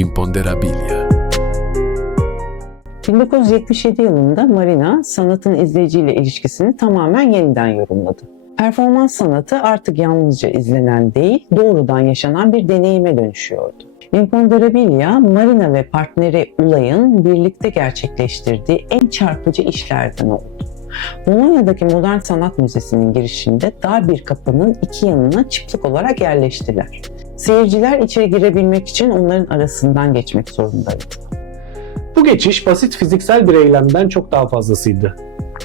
Imponderabilia. 1977 yılında Marina sanatın izleyiciyle ilişkisini tamamen yeniden yorumladı. Performans sanatı artık yalnızca izlenen değil, doğrudan yaşanan bir deneyime dönüşüyordu. Imponderabilia, Marina ve partneri Ulay'ın birlikte gerçekleştirdiği en çarpıcı işlerden oldu. Bolonya'daki Modern Sanat Müzesi'nin girişinde dar bir kapının iki yanına çıplak olarak yerleştiler. Seyirciler içeri girebilmek için onların arasından geçmek zorundaydı. Bu geçiş basit fiziksel bir eylemden çok daha fazlasıydı.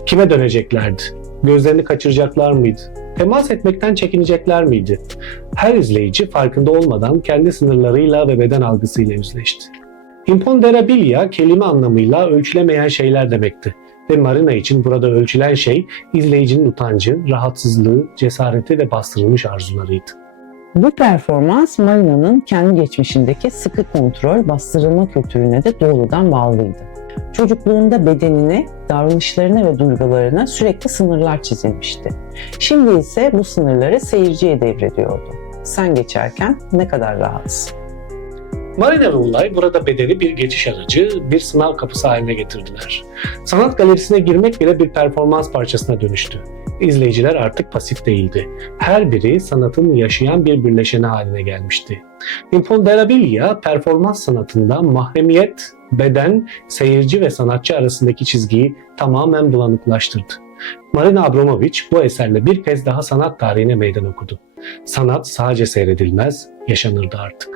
Kime döneceklerdi? Gözlerini kaçıracaklar mıydı? Temas etmekten çekinecekler miydi? Her izleyici farkında olmadan kendi sınırlarıyla ve beden algısıyla yüzleşti. Imponderabilia kelime anlamıyla ölçülemeyen şeyler demekti. Ve Marina için burada ölçülen şey izleyicinin utancı, rahatsızlığı, cesareti ve bastırılmış arzularıydı. Bu performans Marina'nın kendi geçmişindeki sıkı kontrol, bastırılma kültürüne de doğrudan bağlıydı. Çocukluğunda bedenine, davranışlarına ve duygularına sürekli sınırlar çizilmişti. Şimdi ise bu sınırları seyirciye devrediyordu. Sen geçerken ne kadar rahatsın. Marina ve Ulay burada bedeni bir geçiş aracı, bir sınav kapısı haline getirdiler. Sanat galerisine girmek bile bir performans parçasına dönüştü. İzleyiciler artık pasif değildi. Her biri sanatın yaşayan bir birleşeni haline gelmişti. Imponderabilia, performans sanatında mahremiyet, beden, seyirci ve sanatçı arasındaki çizgiyi tamamen bulanıklaştırdı. Marina Abramovic bu eserle bir kez daha sanat tarihine meydan okudu. Sanat sadece seyredilmez, yaşanırdı artık.